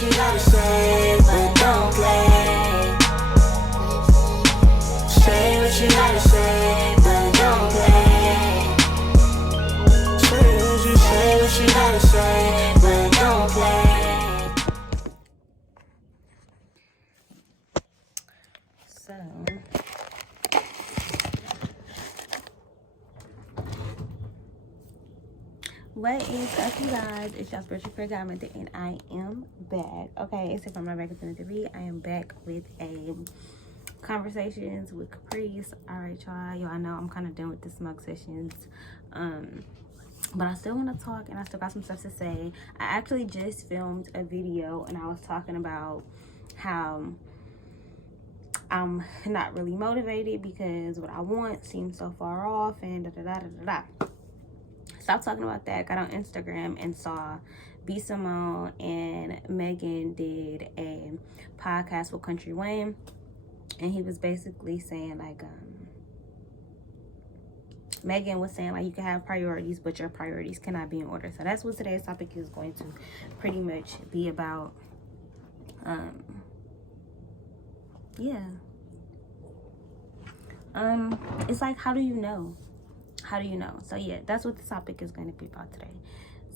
what you gotta say, but don't play. Say what you gotta say, but don't play. Say what you gotta say, but don't play. So, what is up, you guys? It's your spiritual prayer godmother, and I am back. Okay, except for my back at the read, I am back with a conversations with Caprice. All right, y'all know I'm kind of done with the smug sessions, but I still want to talk, and I still got some stuff to say. I actually just filmed a video, and I was talking about how I'm not really motivated because what I want seems so far off, and da da da da da. Stop talking about that. Got on Instagram and saw B Simone and Megan did a podcast with Country Wayne, and he was basically saying like Megan was saying like you can have priorities, but your priorities cannot be in order. So that's what today's topic is going to pretty much be about. Yeah. It's like, how do you know? How do you know? So yeah, that's what the topic is going to be about today.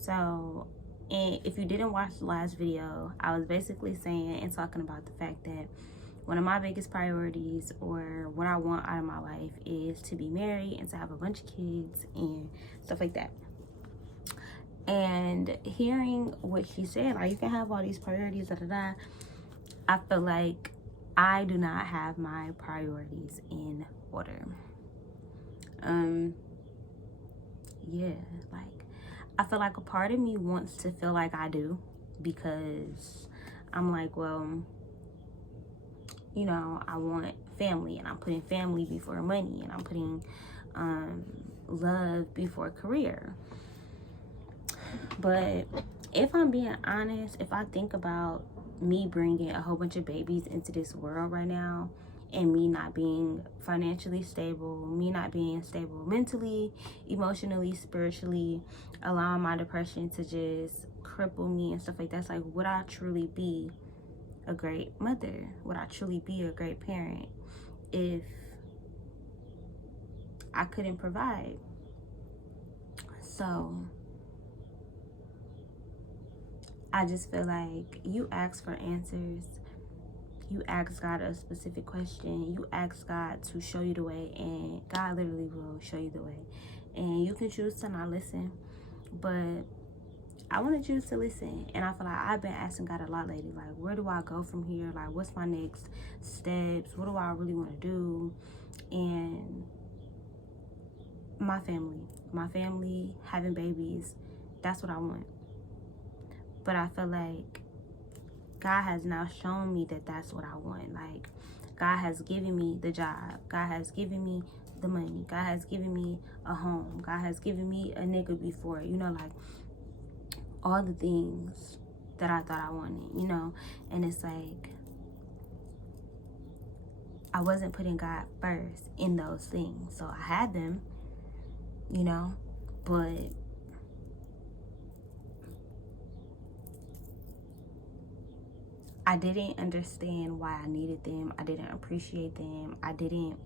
So, and if you didn't watch the last video, I was basically saying and talking about the fact that one of my biggest priorities, or what I want out of my life, is to be married and to have a bunch of kids and stuff like that. And hearing what she said, like, you can have all these priorities, da da da, I feel like I do not have my priorities in order. Yeah, like, I feel like a part of me wants to feel like I do, because I'm like, well, you know, I want family, and I'm putting family before money, and I'm putting love before career. But if I'm being honest, if I think about me bringing a whole bunch of babies into this world right now, and me not being financially stable, me not being stable mentally, emotionally, spiritually, allowing my depression to just cripple me and stuff like that, it's like, would I truly be a great mother? Would I truly be a great parent if I couldn't provide? So I just feel like you ask for answers. You ask God a specific question. You ask God to show you the way, and God literally will show you the way. And you can choose to not listen, but I want to choose to listen. And I feel like I've been asking God a lot lately, like, where do I go from here? Like, what's my next steps? What do I really want to do? And my family, having babies, that's what I want. But I feel like God has now shown me that that's what I want. Like, God has given me the job. God has given me the money. God has given me a home. God has given me a nigga before, you know, like, all the things that I thought I wanted, you know. And it's like, I wasn't putting God first in those things. So I had them, you know, but I didn't understand why I needed them. I didn't appreciate them. I didn't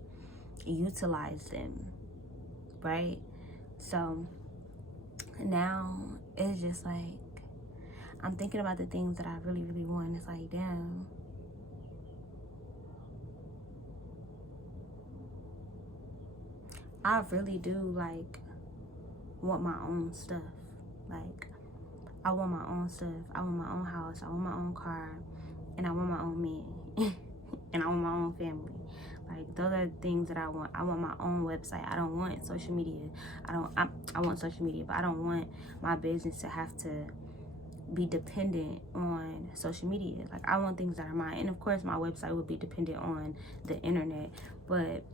utilize them, right? So now it's just like, I'm thinking about the things that I really, really want. It's like, damn. I really do, like, want my own stuff. Like, I want my own stuff. I want my own house. I want my own car. And I want my own man. And I want my own family. Like, those are the things that I want. I want my own website. I don't want social media. I want social media, but I don't want my business to have to be dependent on social media. Like, I want things that are mine. And of course, my website would be dependent on the internet, but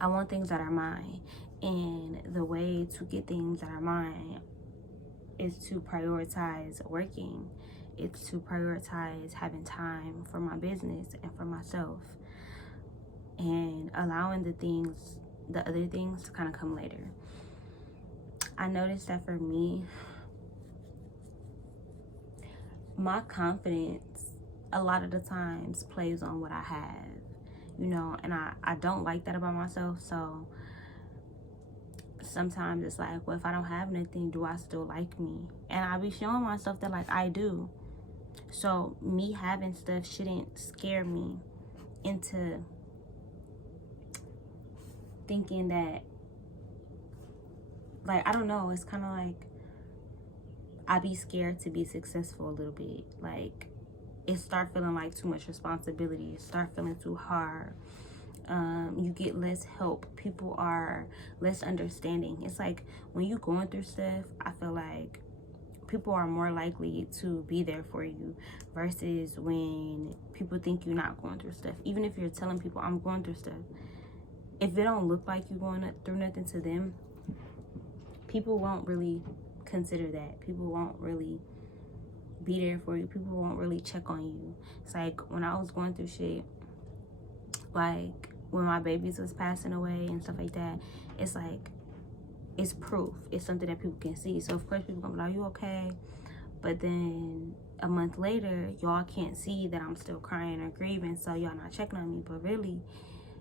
I want things that are mine. And the way to get things that are mine is to prioritize working. It's to prioritize having time for my business and for myself, and allowing the other things to kind of come later. I noticed that for me, my confidence a lot of the times plays on what I have, you know, and I don't like that about myself. So sometimes it's like, well, if I don't have nothing, do I still like me? And I be showing myself that like I do. So me having stuff shouldn't scare me into thinking that, like, I don't know, it's kind of like I be scared to be successful a little bit. Like, it start feeling like too much responsibility. It start feeling too hard. You get less help. People are less understanding. It's like when you going through stuff, I feel like people are more likely to be there for you versus when people think you're not going through stuff. Even if you're telling people I'm going through stuff, if it don't look like you're going through nothing to them, people won't really consider that. People won't really be there for you. People won't really check on you. It's like when I was going through shit, like when my babies was passing away and stuff like that, it's like, it's proof. It's something that people can see. So of course people gonna be like, are you okay? But then a month later, y'all can't see that I'm still crying or grieving, so y'all not checking on me. But really,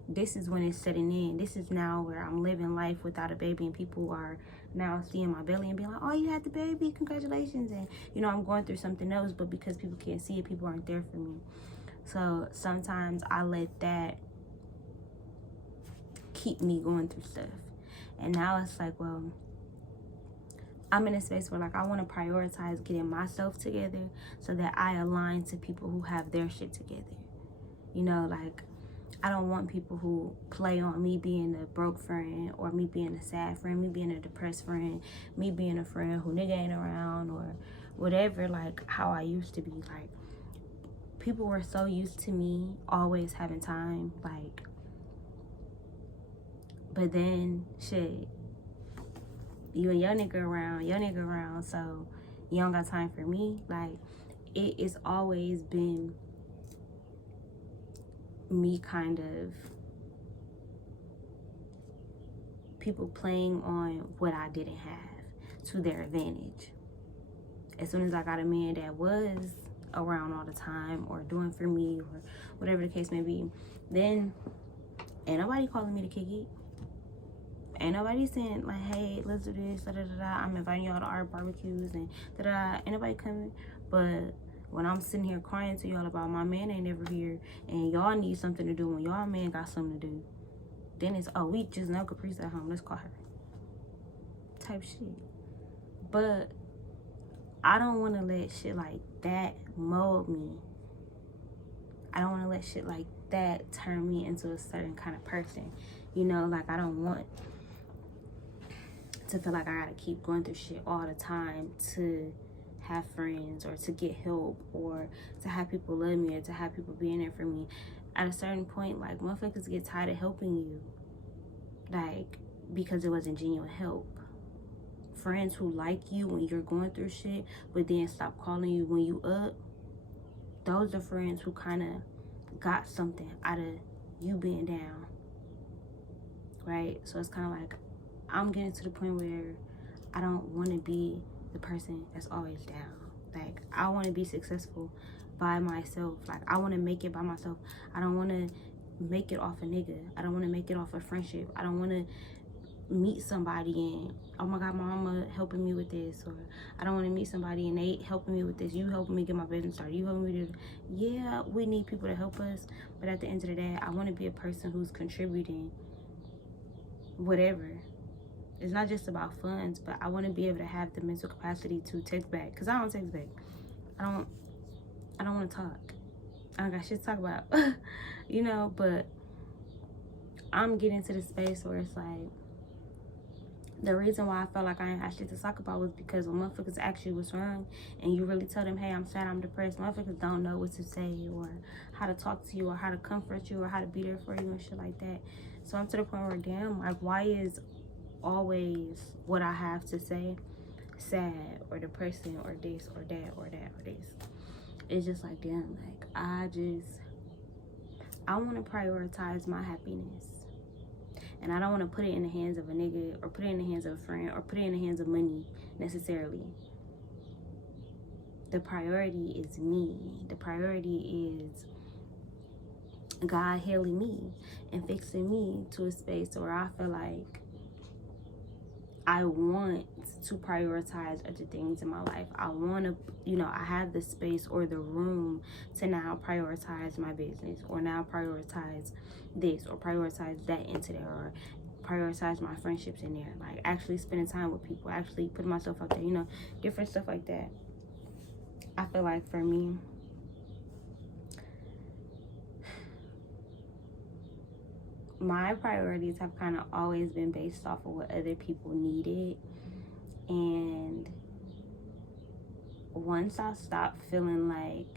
this is when it's setting in. This is now where I'm living life without a baby, and people are now seeing my belly and being like, oh, you had the baby, congratulations. And you know, I'm going through something else, but because people can't see it, people aren't there for me. So sometimes I let that keep me going through stuff. And now it's like, well, I'm in a space where like I want to prioritize getting myself together so that I align to people who have their shit together. You know, like I don't want people who play on me being a broke friend, or me being a sad friend, me being a depressed friend, me being a friend who nigga ain't around, or whatever, like how I used to be. Like, people were so used to me always having time, like, but then shit, you and your nigga around, so you don't got time for me. Like, it's always been me kind of people playing on what I didn't have to their advantage. As soon as I got a man that was around all the time or doing for me or whatever the case may be, then ain't nobody calling me to kick it. Ain't nobody saying like, hey, let's do this, da da da da. I'm inviting y'all to our barbecues and da da. Ain't nobody coming. But when I'm sitting here crying to y'all about my man ain't never here and y'all need something to do when y'all man got something to do, then it's, oh, we just know Caprice at home, let's call her. Type shit. But I don't want to let shit like that mold me. I don't want to let shit like that turn me into a certain kind of person. You know, like I don't want to feel like I gotta keep going through shit all the time to have friends or to get help or to have people love me or to have people being there for me. At a certain point, like, motherfuckers get tired of helping you, like, because it wasn't genuine help. Friends who like you when you're going through shit but then stop calling you when you up, those are friends who kind of got something out of you being down, right? So it's kind of like I'm getting to the point where I don't want to be the person that's always down. Like, I want to be successful by myself. Like, I want to make it by myself. I don't want to make it off a nigga. I don't want to make it off a friendship. I don't want to meet somebody and, oh my God, my mama helping me with this, or I don't want to meet somebody and they helping me with this. You helping me get my business started. You helping me do. Yeah, we need people to help us, but at the end of the day, I want to be a person who's contributing whatever. It's not just about funds, but I want to be able to have the mental capacity to text back, because I don't text back. I don't want to talk. I don't got shit to talk about. You know, but I'm getting to the space where it's like, the reason why I felt like I ain't had shit to talk about was because when motherfuckers ask you what's wrong and you really tell them, hey, I'm sad, I'm depressed, motherfuckers don't know what to say or how to talk to you or how to comfort you or how to be there for you and shit like that. So I'm to the point where, damn, like, why is always what I have to say sad or depressing or this or that or that or this? It's just like, damn, like, I want to prioritize my happiness. And I don't want to put it in the hands of a nigga or put it in the hands of a friend or put it in the hands of money necessarily. the priority is me. The priority is God healing me and fixing me to a space where I feel like I want to prioritize other things in my life. I want to, I have the space or the room to now prioritize my business, or now prioritize this, or prioritize that into there, or prioritize my friendships in there. Like actually spending time with people, actually putting myself out there, different stuff like that. I feel like for me, my priorities have kind of always been based off of what other people needed. And once I stopped feeling like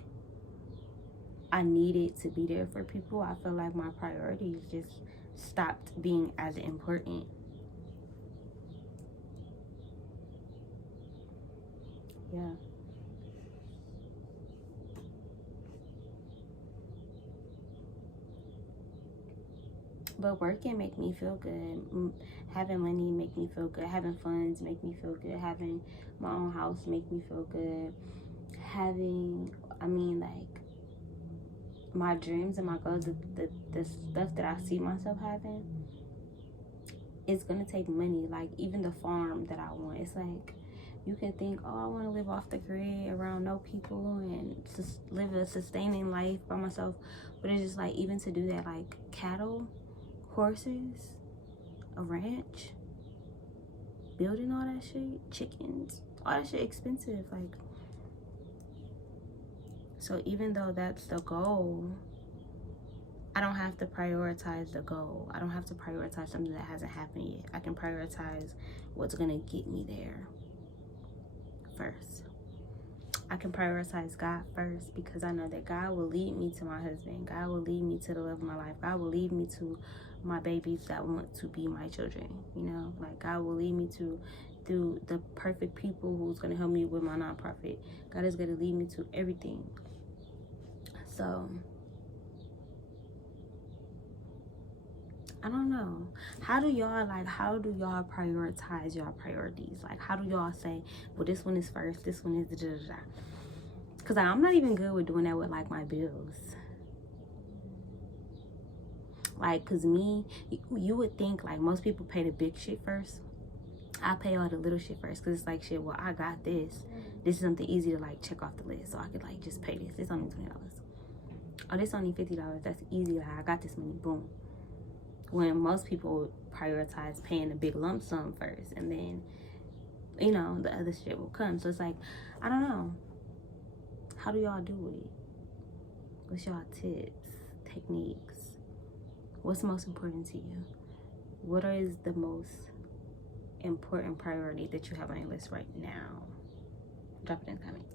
I needed to be there for people, I feel like my priorities just stopped being as important. Yeah. But work can make me feel good. Having money make me feel good. Having funds make me feel good. Having my own house make me feel good. Having, like, my dreams and my goals, the stuff that I see myself having, it's going to take money. Like, even the farm that I want. It's like, you can think, oh, I want to live off the grid around no people and just live a sustaining life by myself. But it's just like, even to do that, like cattle, horses, a ranch, building all that shit, chickens, all that shit expensive. Like, so even though that's the goal, I don't have to prioritize the goal. I don't have to prioritize something that hasn't happened yet. I can prioritize what's gonna get me there first. I can prioritize God first, because I know that God will lead me to my husband. God will lead me to the love of my life. God will lead me to my babies that want to be my children. Like God will lead me to the perfect people who's going to help me with my nonprofit. God is going to lead me to everything. So I don't know. How do y'all prioritize your priorities? Like, how do y'all say, well, this one is first, this one is da-da-da-da? Because I'm not even good with doing that with, like, my bills. Like, because you would think, like, most people pay the big shit first. I pay all the little shit first, because it's like, shit, well, I got this. This is something easy to, like, check off the list. So I could, like, just pay this. It's only $20. Oh, this only $50. That's easy. Like, I got this money. Boom. When most people prioritize paying a big lump sum first, and then, the other shit will come. So it's like, I don't know. How do y'all do it? What's y'all tips, techniques? What's most important to you? What is the most important priority that you have on your list right now? Drop it in the comments.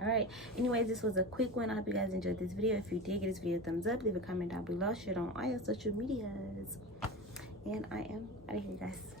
All right, anyways, this was a quick one. I hope you guys enjoyed this video. If you did, give this video a thumbs up, leave a comment down below, share it on all your social medias, and I am out of here, guys.